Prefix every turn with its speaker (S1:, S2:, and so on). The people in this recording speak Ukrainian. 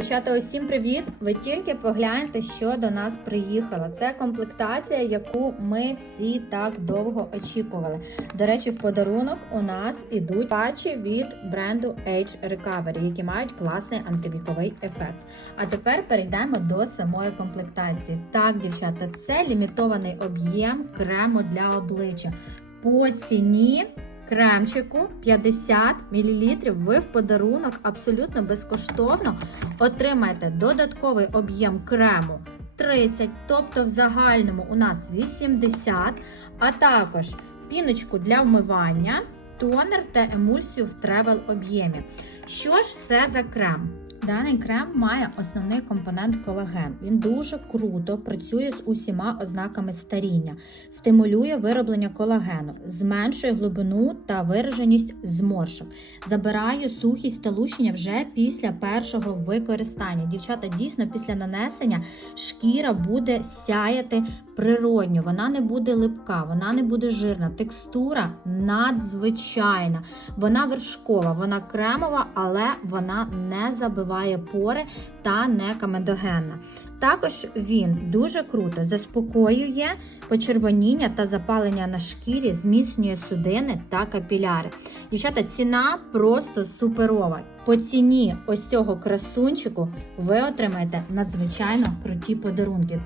S1: Дівчата, усім привіт! Ви тільки погляньте, що до нас приїхало. Це комплектація, яку ми всі так довго очікували. До речі, в подарунок у нас ідуть патчі від бренду Age Recovery, які мають класний антивіковий ефект. А тепер перейдемо до самої комплектації. Так, дівчата, це лімітований об'єм крему для обличчя. По ціні кремчику 50 мл ви в подарунок абсолютно безкоштовно отримаєте додатковий об'єм крему 30, тобто в загальному у нас 80, а також піночку для вмивання, тонер та емульсію в тревел об'ємі. Що ж це за крем? Даний крем має основний компонент колаген. Він дуже круто працює з усіма ознаками старіння, стимулює вироблення колагену, зменшує глибину та вираженість зморшок, забирає сухість та лущення вже після першого використання. Дівчата, дійсно, після нанесення шкіра буде сяяти природньо, вона не буде липка, вона не буде жирна. Текстура надзвичайна. Вона вершкова, вона кремова, але вона не забиває пори та не камедогенна. Також він дуже круто заспокоює почервоніння та запалення на шкірі, зміцнює судини та капіляри. Дівчата, ціна просто суперова. По ціні ось цього красунчику ви отримаєте надзвичайно круті подарунки.